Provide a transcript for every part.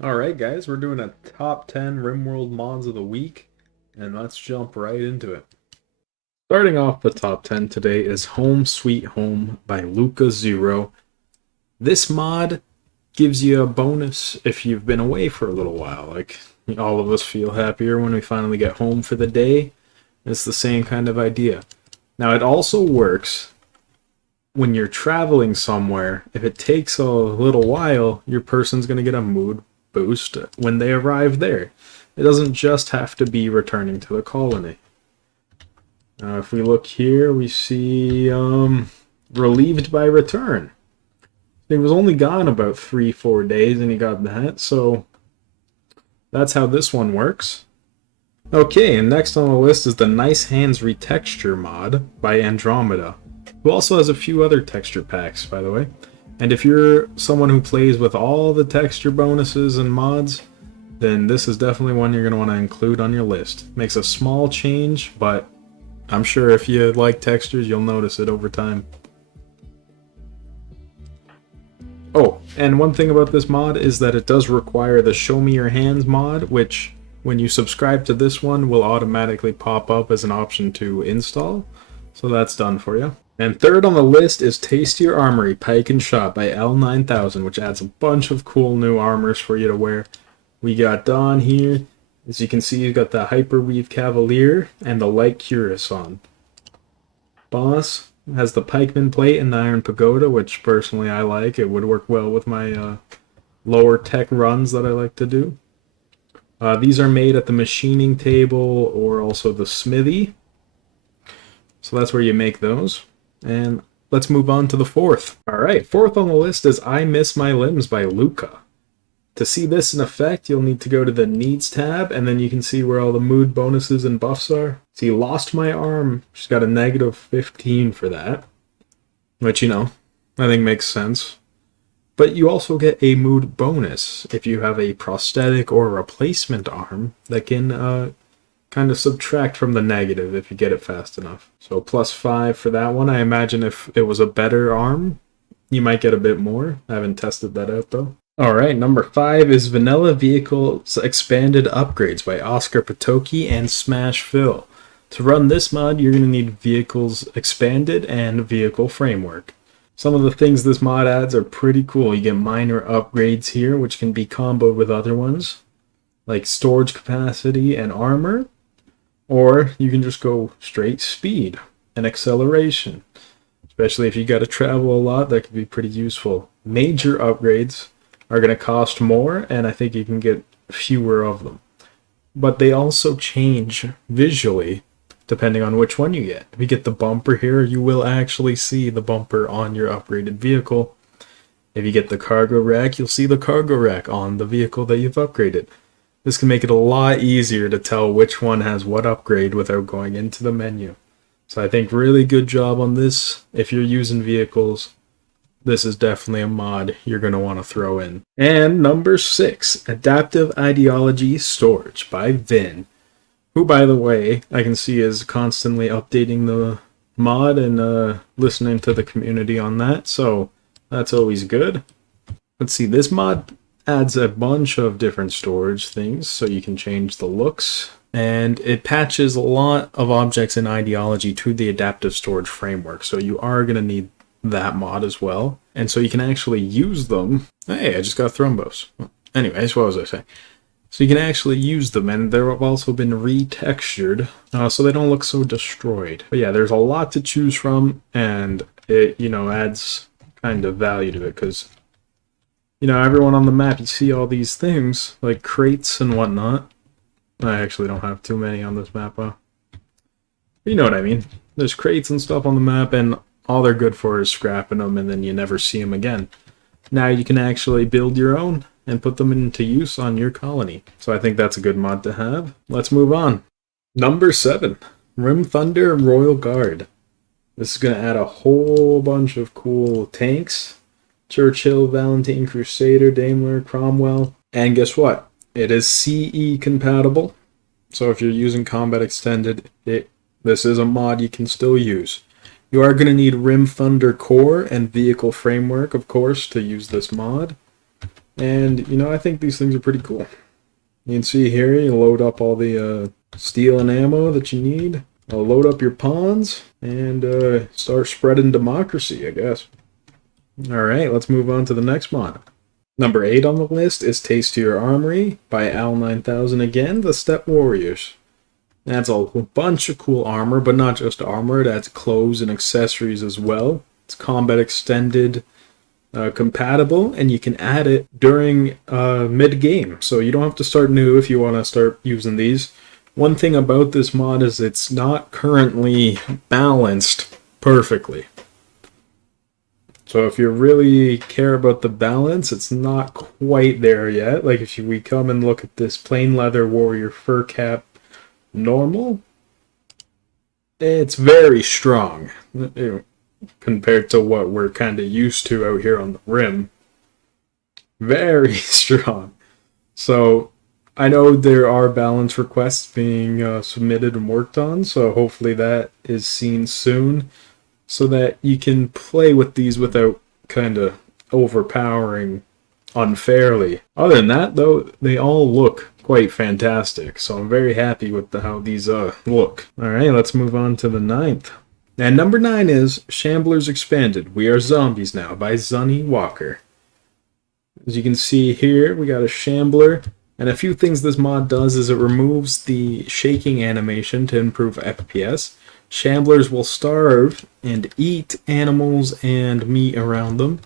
Alright guys, we're doing a top 10 Rimworld mods of the week, and let's jump right into it. Starting off the top 10 today is Home Sweet Home by Luca Zero. This mod gives you a bonus if you've been away for a little while. Like, all of us feel happier when we finally get home for the day. It's the same kind of idea. Now, it also works when you're traveling somewhere. If it takes a little while, your person's going to get a mood boost when they arrive there. It doesn't just have to be returning to the colony. If we look here, we see relieved by return. He was only gone about 3-4 days and he got that, so that's how this one works. Okay, and next on the list is the Nice Hands Retexture mod by Andromeda, who also has a few other texture packs, by the way. And if you're someone who plays with all the texture bonuses and mods, then this is definitely one you're going to want to include on your list. Makes a small change, but I'm sure if you like textures, you'll notice it over time. Oh, and one thing about this mod is that it does require the Show Me Your Hands mod, which, when you subscribe to this one, will automatically pop up as an option to install. So that's done for you. And third on the list is Taste Your Armory Pike and Shot by L9000, which adds a bunch of cool new armors for you to wear. We got Dawn here. As you can see, you've got the Hyperweave Cavalier and the Light Cuirass on. Boss has the Pikeman Plate and the Iron Pagoda, which personally I like. It would work well with my lower tech runs that I like to do. These are made at the machining table or also the smithy. So that's where you make those. And let's move on to the fourth. Alright, fourth on the list is I Miss My Limbs by Luca. To see this in effect, you'll need to go to the Needs tab, and then you can see where all the mood bonuses and buffs are. See, Lost My Arm, she's got a negative 15 for that. Which, you know, I think makes sense. But you also get a mood bonus if you have a prosthetic or replacement arm that can kind of subtract from the negative if you get it fast enough. So +5 for that one. I imagine if it was a better arm, you might get a bit more. I haven't tested that out though. Alright, number 5 is Vanilla Vehicles Expanded Upgrades by Oscar Patoki and Smash Phil. To run this mod, you're going to need Vehicles Expanded and Vehicle Framework. Some of the things this mod adds are pretty cool. You get minor upgrades here, which can be comboed with other ones, like storage capacity and armor, or you can just go straight speed and acceleration. Especially if you got to travel a lot, that could be pretty useful. Major upgrades are going to cost more, and I think you can get fewer of them. But they also change visually depending on which one you get. If you get the bumper here, you will actually see the bumper on your upgraded vehicle. If you get the cargo rack, you'll see the cargo rack on the vehicle that you've upgraded. This can make it a lot easier to tell which one has what upgrade without going into the menu. So I think really good job on this. If you're using vehicles, this is definitely a mod you're going to want to throw in. And number 6, Adaptive Ideology Storage by Vin, who, by the way, I can see is constantly updating the mod and listening to the community on that, so that's always good. Let's see, this mod adds a bunch of different storage things, so you can change the looks, and it patches a lot of objects in Ideology to the Adaptive Storage Framework, so you are going to need that mod as well, and so you can actually use them. Hey, I just got Thrombos. Anyways, what was I saying? So you can actually use them, and they've also been retextured, so they don't look so destroyed. But yeah, there's a lot to choose from, and it, you know, adds kind of value to it, because, you know, everyone on the map, you see all these things, like crates and whatnot. I actually don't have too many on this map, but you know what I mean. There's crates and stuff on the map, and all they're good for is scrapping them, and then you never see them again. Now you can actually build your own and put them into use on your colony. So I think that's a good mod to have. Let's move on. Number 7, Rim Thunder Royal Guard. This is going to add a whole bunch of cool tanks. Churchill, Valentine, Crusader, Daimler, Cromwell. And guess what? It is CE compatible. So if you're using Combat Extended, this is a mod you can still use. You are going to need Rim Thunder Core and Vehicle Framework, of course, to use this mod. And, you know, I think these things are pretty cool. You can see here, you load up all the steel and ammo that you need. Load up your pawns and start spreading democracy, I guess. Alright, let's move on to the next mod. Number 8 on the list is Taste to Your Armory by Al9000 again, the Steppe Warriors. That's a bunch of cool armor, but not just armor, that's clothes and accessories as well. It's combat extended compatible, and you can add it during mid-game, so you don't have to start new if you want to start using these. One thing about this mod is it's not currently balanced perfectly. So if you really care about the balance, it's not quite there yet. Like if we come and look at this plain leather warrior fur cap normal, it's very strong compared to what we're kind of used to out here on the rim. Very strong. So I know there are balance requests being submitted and worked on, so hopefully that is seen soon, so that you can play with these without kind of overpowering unfairly. Other than that, though, they all look quite fantastic, so I'm very happy with how these look. Alright, let's move on to the 9th. And number 9 is Shamblers Expanded. We Are Zombies Now by Zunny Walker. As you can see here, we got a Shambler, and a few things this mod does is it removes the shaking animation to improve FPS. Shamblers will starve and eat animals and meat around them.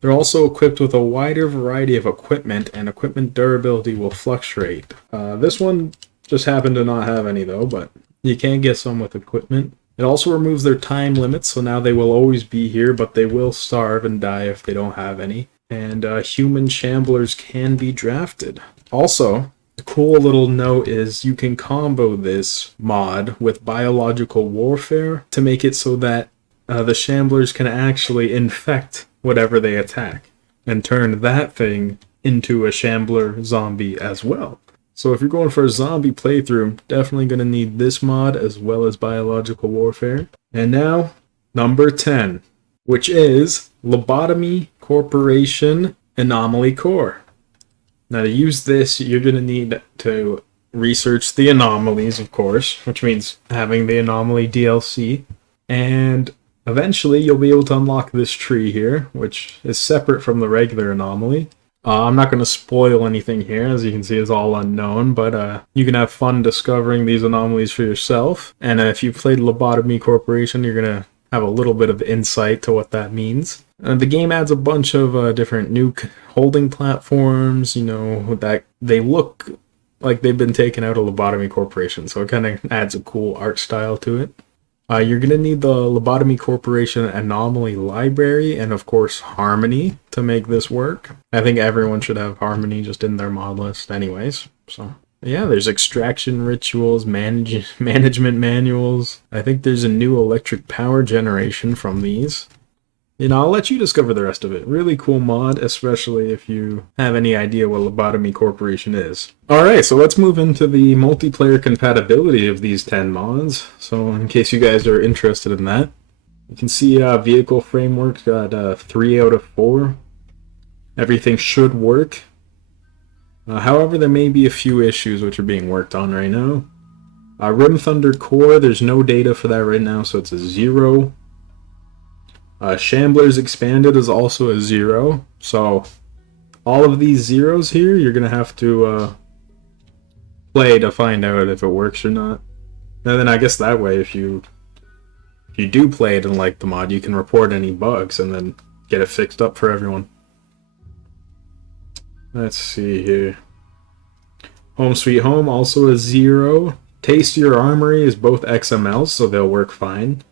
They're also equipped with a wider variety of equipment, and equipment durability will fluctuate. This one just happened to not have any though, but you can get some with equipment. It also removes their time limits, so now they will always be here, but they will starve and die if they don't have any. And human Shamblers can be drafted. Also, a cool little note is you can combo this mod with biological warfare to make it so that the Shamblers can actually infect whatever they attack and turn that thing into a Shambler zombie as well. So if you're going for a zombie playthrough, definitely going to need this mod as well as biological warfare. And now, number 10, which is Lobotomy Corporation Anomaly Core. Now to use this, you're going to need to research the anomalies, of course, which means having the anomaly DLC. And eventually you'll be able to unlock this tree here, which is separate from the regular anomaly. I'm not going to spoil anything here, as you can see it's all unknown, but you can have fun discovering these anomalies for yourself. And if you've played Lobotomy Corporation, you're going to have a little bit of insight to what that means. The game adds a bunch of different new holding platforms, you know, that they look like they've been taken out of Lobotomy Corporation, so it kind of adds a cool art style to it. You're going to need the Lobotomy Corporation Anomaly Library and, of course, Harmony to make this work. I think everyone should have Harmony just in their mod list anyways. So, yeah, there's extraction rituals, management manuals. I think there's a new electric power generation from these. You know, I'll let you discover the rest of it. Really cool mod, especially if you have any idea what Lobotomy Corporation is. Alright, so let's move into the multiplayer compatibility of these 10 mods. So in case you guys are interested in that. You can see Vehicle Framework got 3 out of 4. Everything should work. However, there may be a few issues which are being worked on right now. Rim Thunder Core, there's no data for that right now, so it's a 0. Shamblers Expanded is also a 0, so all of these zeros here, you're going to have to play to find out if it works or not. And then I guess that way, if you do play it and like the mod, you can report any bugs and then get it fixed up for everyone. Let's see here. Home Sweet Home, also a 0. Taste Your Armory is both XMLs, so they'll work fine.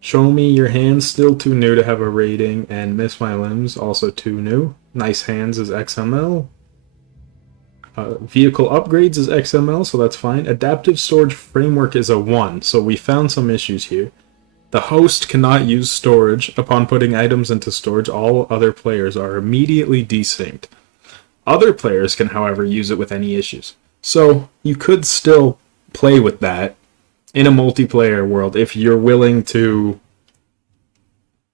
Show Me Your Hands, still too new to have a rating, and Miss My Limbs, also too new. Nice Hands is XML. Vehicle Upgrades is XML, so that's fine. Adaptive Storage Framework is a 1, so we found some issues here. The host cannot use storage. Upon putting items into storage, all other players are immediately desynced. Other players can, however, use it with any issues. So you could still play with that in a multiplayer world if you're willing to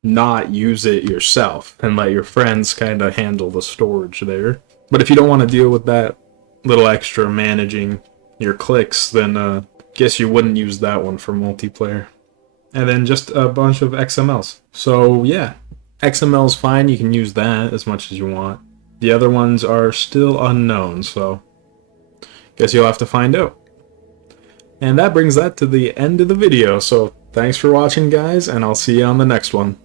not use it yourself and let your friends kind of handle the storage there. But if you don't want to deal with that little extra managing your clicks, then guess you wouldn't use that one for multiplayer. And then just a bunch of XMLs. So yeah, XML's fine, you can use that as much as you want. The other ones are still unknown, so guess you'll have to find out. And that brings that to the end of the video, so thanks for watching, guys, and I'll see you on the next one.